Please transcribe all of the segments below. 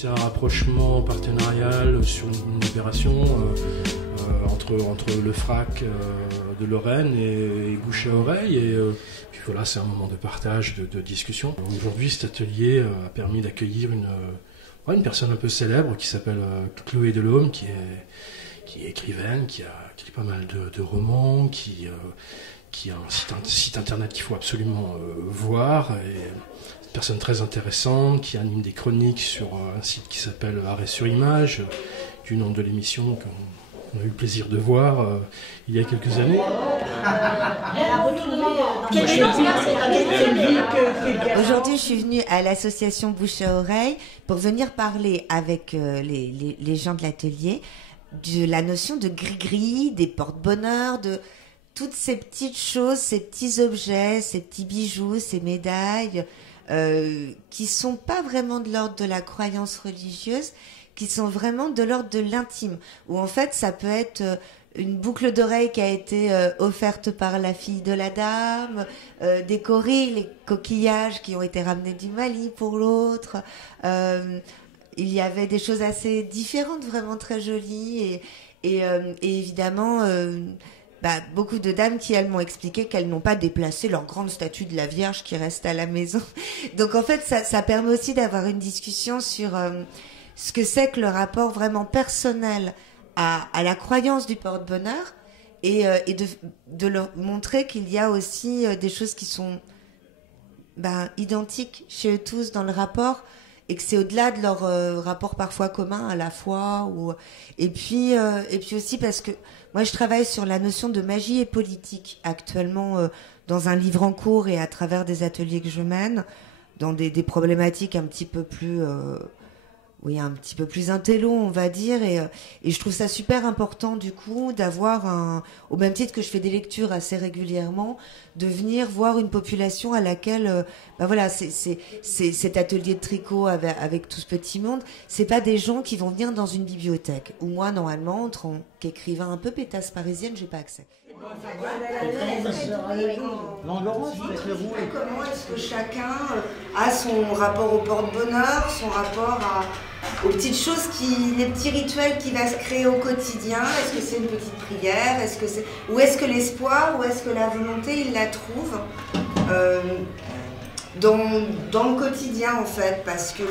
C'est un rapprochement partenarial sur une opération entre le FRAC de Lorraine et Bouche à Oreille. Et puis voilà, c'est un moment de partage, de discussion. Aujourd'hui, cet atelier a permis d'accueillir une personne un peu célèbre qui s'appelle Chloé Delhomme, qui est écrivaine, qui a écrit pas mal de romans, qui a un site internet qu'il faut absolument voir. Et une personne très intéressante qui anime des chroniques sur un site qui s'appelle Arrêt sur Image, du nom de l'émission qu'on a eu le plaisir de voir il y a quelques années. Aujourd'hui, je suis venue à l'association Bouche à Oreille pour venir parler avec les gens de l'atelier de la notion de gris-gris, des porte-bonheur, de toutes ces petites choses, ces petits objets, ces petits bijoux, ces médailles, qui sont pas vraiment de l'ordre de la croyance religieuse, qui sont vraiment de l'ordre de l'intime, où en fait ça peut être une boucle d'oreille qui a été offerte par la fille de la dame, des corilles, les coquillages qui ont été ramenés du Mali pour l'autre. Il y avait des choses assez différentes, vraiment très jolies, et évidemment beaucoup de dames qui, elles, m'ont expliqué qu'elles n'ont pas déplacé leur grande statue de la Vierge qui reste à la maison. Donc en fait, ça permet aussi d'avoir une discussion sur ce que c'est que le rapport vraiment personnel à la croyance du porte-bonheur, et de leur montrer qu'il y a aussi des choses qui sont identiques chez eux tous dans le rapport, et que c'est au-delà de leur rapport parfois commun à la foi, et puis aussi parce que moi je travaille sur la notion de magie et politique actuellement dans un livre en cours et à travers des ateliers que je mène dans des problématiques un petit peu plus un petit peu plus intello, on va dire, et je trouve ça super important du coup d'avoir au même titre que je fais des lectures assez régulièrement, de venir voir une population à laquelle c'est cet atelier de tricot avec tout ce petit monde, c'est pas des gens qui vont venir dans une bibliothèque où moi normalement en tant qu'écrivain un peu pétasse parisienne, j'ai pas accès. Comment est-ce que chacun a son rapport au porte-bonheur, son rapport aux petites choses, les petits rituels qui va se créer au quotidien? Est-ce que c'est une petite prière? Ou est-ce que l'espoir, ou est-ce que la volonté, il la trouve dans le quotidien en fait? Parce que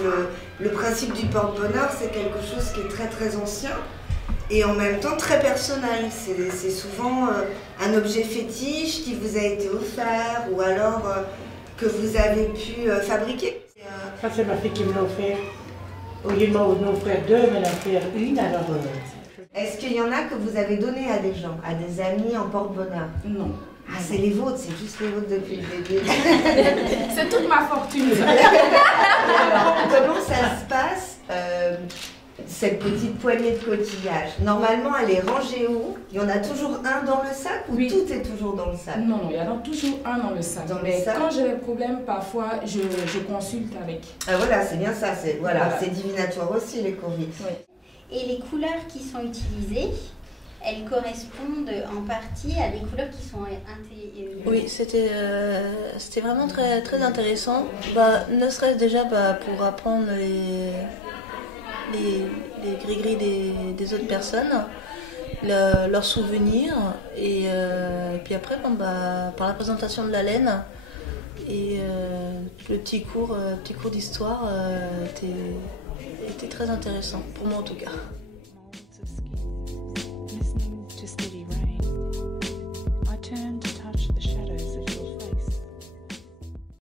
le principe du porte-bonheur, c'est quelque chose qui est très très ancien. Et en même temps très personnel. C'est souvent un objet fétiche qui vous a été offert, ou alors que vous avez pu fabriquer. Ça, c'est ma fille qui me l'a offert. Au lieu de m'en offrir deux, elle m'a offert une. Alors, Est-ce qu'il y en a que vous avez donné à des gens, à des amis en porte-bonheur? Non. Ah, c'est les vôtres, c'est juste les vôtres depuis le début. C'est toute ma fortune. Comment ça se passe cette petite poignée de coquillages? Normalement, elle est rangée où? Il y en a toujours un dans le sac, ou Oui. tout est toujours dans le sac? Non, il y en a toujours un dans le sac. Mais quand j'ai des problèmes, parfois, je consulte avec. Ah, voilà, c'est bien ça. C'est divinatoire aussi, les courriers. Oui. Et les couleurs qui sont utilisées, elles correspondent en partie à des couleurs qui sont intégrées. Oui, c'était vraiment très, très intéressant. Ne serait-ce déjà pour apprendre les gris-gris des autres personnes, leurs souvenirs, et puis après par la présentation de la laine et le petit cours d'histoire était très intéressant, pour moi en tout cas. Listening to steady rain, I turned to touch the shadows of